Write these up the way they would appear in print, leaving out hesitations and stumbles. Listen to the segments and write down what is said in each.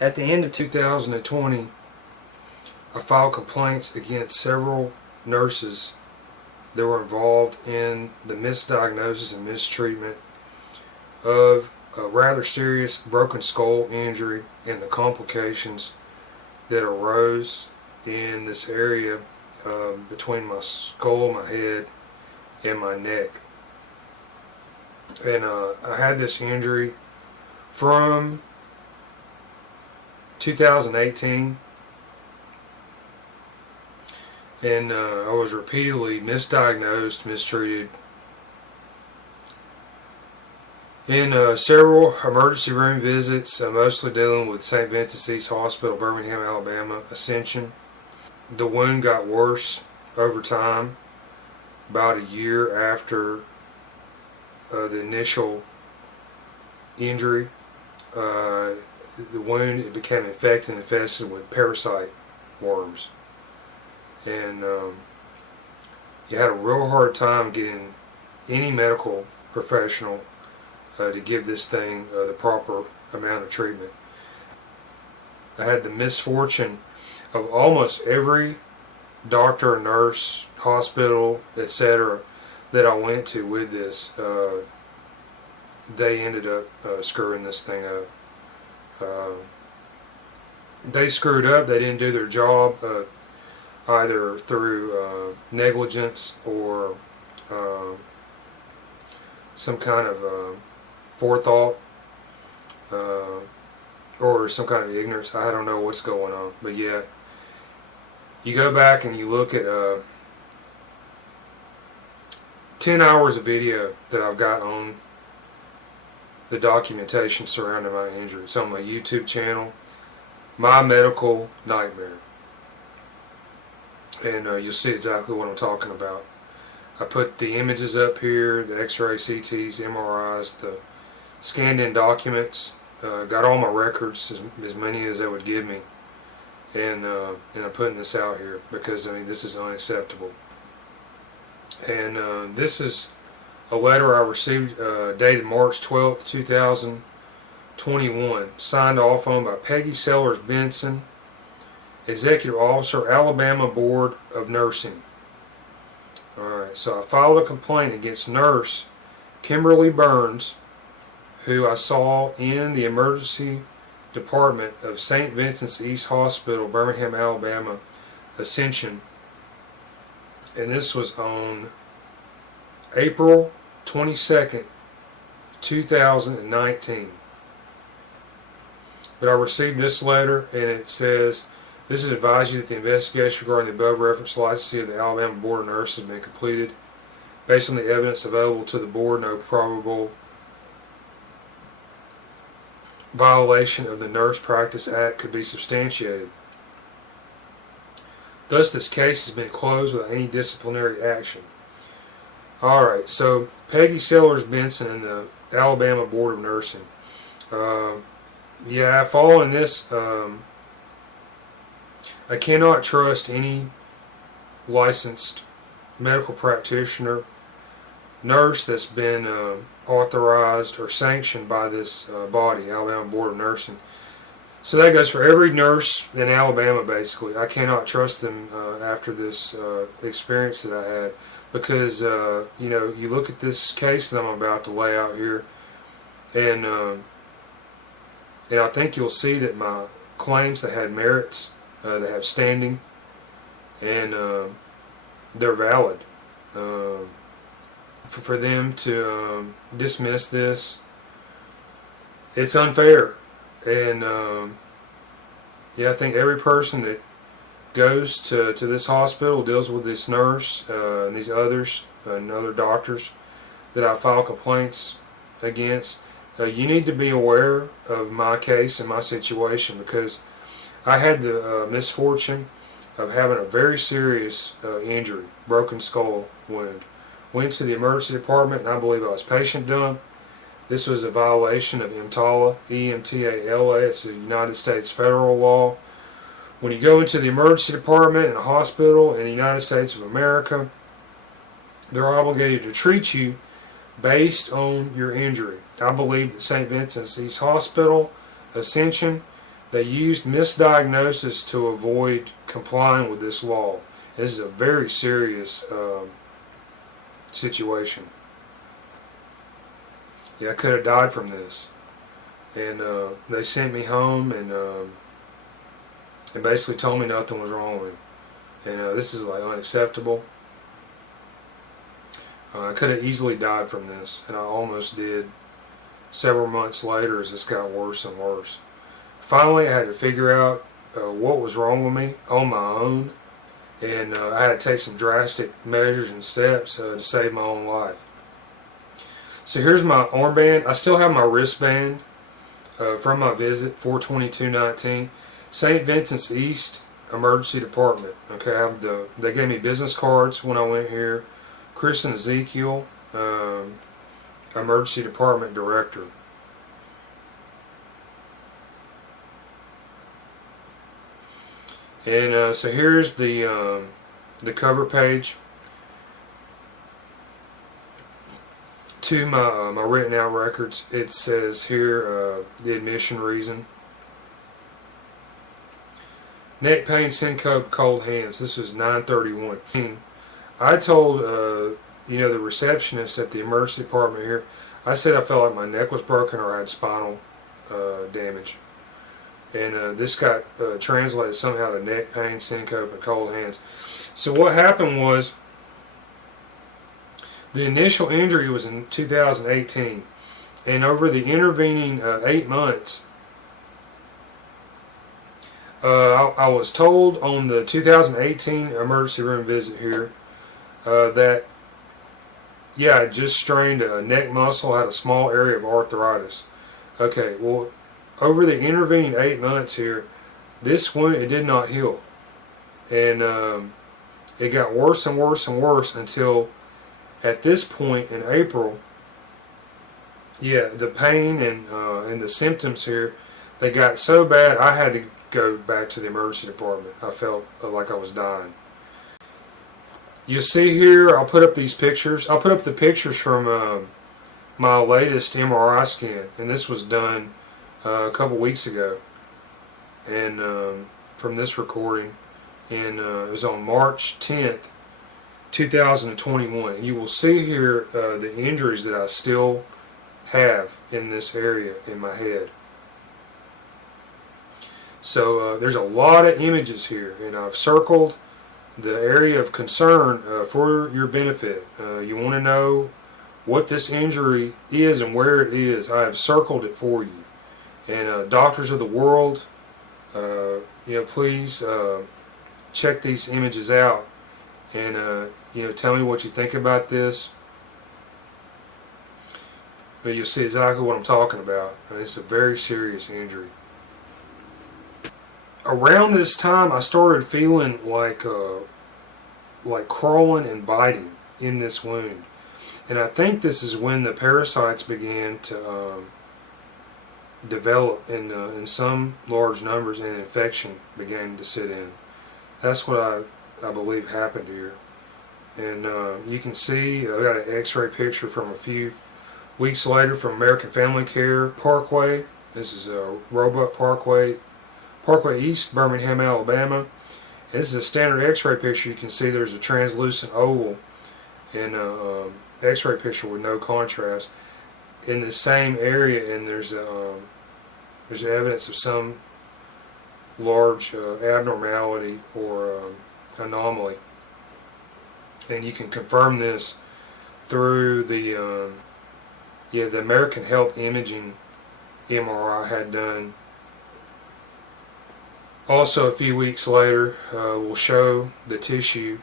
At the end of 2020, I filed complaints against several nurses that were involved in the misdiagnosis and mistreatment of a rather serious broken skull injury and the complications that arose in this area between my skull, my head, and my neck. And I had this injury from 2018, and I was repeatedly misdiagnosed, mistreated in several emergency room visits, mostly dealing with St. Vincent's East Hospital, Birmingham, Alabama, Ascension. The wound got worse over time. About a year after the initial injury, the wound became infected and infested with parasite worms. And you had a real hard time getting any medical professional to give this thing the proper amount of treatment. I had the misfortune of almost every doctor, nurse, hospital, etc. that I went to with this, they ended up screwing this thing up. They screwed up. They didn't do their job, either through negligence or some kind of forethought or some kind of ignorance. I don't know what's going on, but yeah, you go back and you look at 10 hours of video that I've got on the documentation surrounding my injury. It's on my YouTube channel, My Medical Nightmare, and you'll see exactly what I'm talking about. I put the images up here, the x-ray, CTs, MRIs, the scanned in documents, got all my records, as many as they would give me, and I'm putting this out here because, I mean, this is unacceptable. And this is a letter I received dated March 12th, 2021, signed off on by Peggy Sellers Benson, Executive Officer, Alabama Board of Nursing. Alright, so I filed a complaint against Nurse Kimberly Burns, who I saw in the emergency department of St. Vincent's East Hospital, Birmingham, Alabama, Ascension. And this was on April 22nd, 2019. But I received this letter, and it says, "This is advised you that the investigation regarding the above referenced licensee of the Alabama Board of Nurses has been completed. Based on the evidence available to the board, no probable violation of the Nurse Practice Act could be substantiated. Thus, this case has been closed without any disciplinary action." Alright, so Peggy Sellers Benson and the Alabama Board of Nursing. Yeah, following this, I cannot trust any licensed medical practitioner, nurse that's been authorized or sanctioned by this body, Alabama Board of Nursing. So that goes for every nurse in Alabama, basically. I cannot trust them after this experience that I had, because you know, you look at this case that I'm about to lay out here, and I think you'll see that my claims that had merits, they have standing, and they're valid. For them to dismiss this, it's unfair. And yeah, I think every person that goes to this hospital, deals with this nurse and these others and other doctors that I file complaints against, you need to be aware of my case and my situation, because I had the misfortune of having a very serious injury, broken skull wound. Went to the emergency department, and I believe I was patient dumb. This was a violation of EMTALA, E-M-T-A-L-A. It's a United States federal law. When you go into the emergency department in a hospital in the United States of America, they're obligated to treat you based on your injury. I believe that St. Vincent's East Hospital, Ascension, They used misdiagnosis to avoid complying with this law. This is a very serious situation. Yeah, I could have died from this. And they sent me home and basically told me nothing was wrong with me. And this is like unacceptable. I could have easily died from this, and I almost did several months later as this got worse and worse. Finally, I had to figure out what was wrong with me on my own, and I had to take some drastic measures and steps to save my own life. So here's my armband. I still have my wristband from my visit, 4/22/19, St. Vincent's East Emergency Department. Okay, I have they gave me business cards when I went here. Chris and Ezekiel, Emergency Department Director. And so here's the cover page to my written out records. It says here the admission reason: neck pain, syncope, cold hands. This was 9/31. I told the receptionist at the emergency department here, I said I felt like my neck was broken or I had spinal damage. And this got translated somehow to neck pain, syncope, and cold hands. So what happened was, the initial injury was in 2018, and over the intervening 8 months, I was told on the 2018 emergency room visit here that, yeah, I just strained a neck muscle, had a small area of arthritis. Okay, well, over the intervening 8 months here, this wound, it did not heal. And it got worse and worse and worse until at this point in April, yeah, the pain and the symptoms here, they got so bad I had to go back to the emergency department. I felt like I was dying. You see here, I'll put up these pictures. I'll put up the pictures from my latest MRI scan, and this was done a couple weeks ago, and from this recording, and it was on March 10th, 2021. You will see here the injuries that I still have in this area in my head. So there's a lot of images here, and I've circled the area of concern for your benefit. You want to know what this injury is and where it is. I have circled it for you. And doctors of the world, please check these images out, and tell me what you think about this. But you'll see exactly what I'm talking about. It's a very serious injury. Around this time, I started feeling like crawling and biting in this wound, and I think this is when the parasites began to develop in some large numbers, and infection began to sit in. That's what I believe happened here. And you can see I got an x-ray picture from a few weeks later from American Family Care Parkway. This is Roebuck Parkway East, Birmingham, Alabama. And this is a standard x-ray picture. You can see there's a translucent oval in an x-ray picture with no contrast in the same area, and there's evidence of some large abnormality or anomaly. And you can confirm this through the American Health Imaging MRI I had done. Also, a few weeks later, we'll show the tissue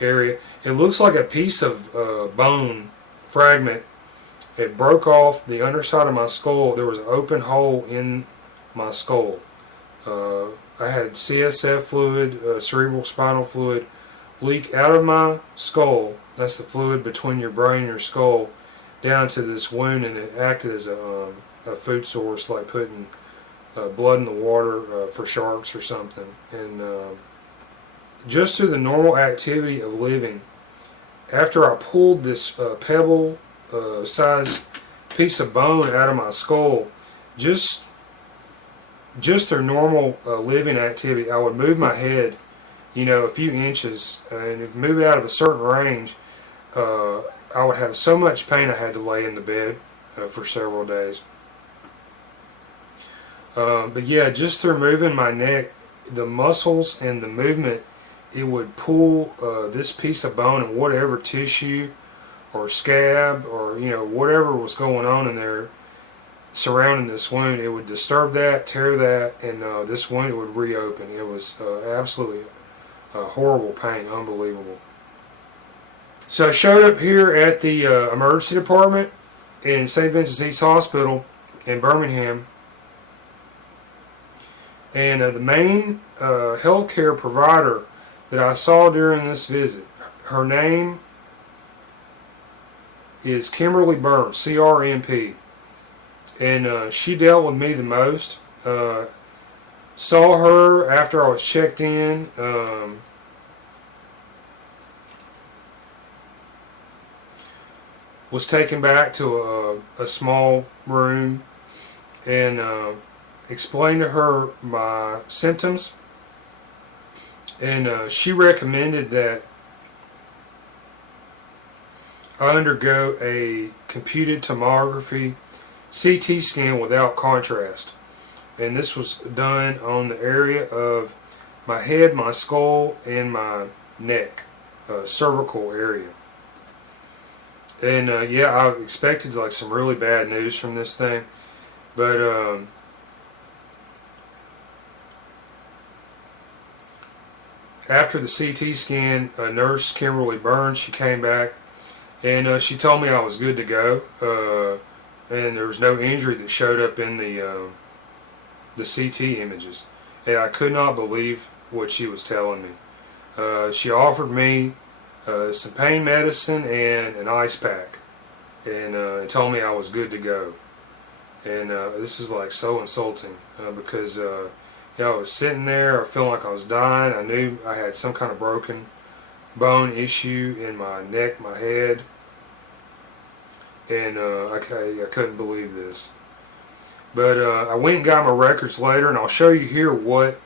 area. It looks like a piece of bone fragment. It broke off the underside of my skull. There was an open hole in my skull. I had CSF fluid, cerebral spinal fluid, leak out of my skull. That's the fluid between your brain and your skull, down to this wound, and it acted as a food source, like putting blood in the water for sharks or something. And just through the normal activity of living, after I pulled this pebble sized piece of bone out of my skull, just just their normal living activity, I would move my head, a few inches, and if move it out of a certain range, I would have so much pain I had to lay in the bed for several days. But yeah, just through moving my neck, the muscles and the movement, it would pull this piece of bone and whatever tissue or scab or whatever was going on in there surrounding this wound, it would disturb that, tear that, and this wound would reopen. It was absolutely horrible pain, unbelievable. So I showed up here at the emergency department in St. Vincent's East Hospital in Birmingham, and the main healthcare provider that I saw during this visit, her name is Kimberly Burns CRNP, and she dealt with me the most. Saw her after I was checked in. Was taken back to a small room and explained to her my symptoms, and she recommended that I undergo a computed tomography CT scan without contrast, and this was done on the area of my head, my skull, and my neck, cervical area. And yeah, I expected like some really bad news from this thing, but after the CT scan, Nurse Kimberly Burns, she came back and she told me I was good to go, and there was no injury that showed up in the CT images, and I could not believe what she was telling me. She offered me some pain medicine and an ice pack, and told me I was good to go. And this was like so insulting because I was sitting there, I felt like I was dying. I knew I had some kind of broken bone issue in my neck, my head, and I couldn't believe this. But I went and got my records later, and I'll show you here what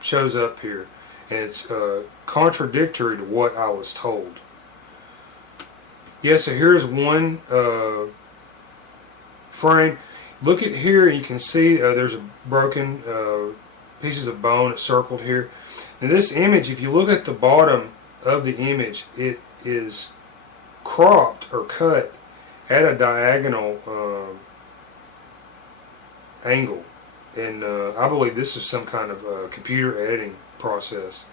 shows up here. And it's contradictory to what I was told. Yeah, so here's one frame. Look at here, you can see there's a broken pieces of bone circled here. Now this image, if you look at the bottom of the image, it is cropped or cut at a diagonal angle. And I believe this is some kind of computer editing process.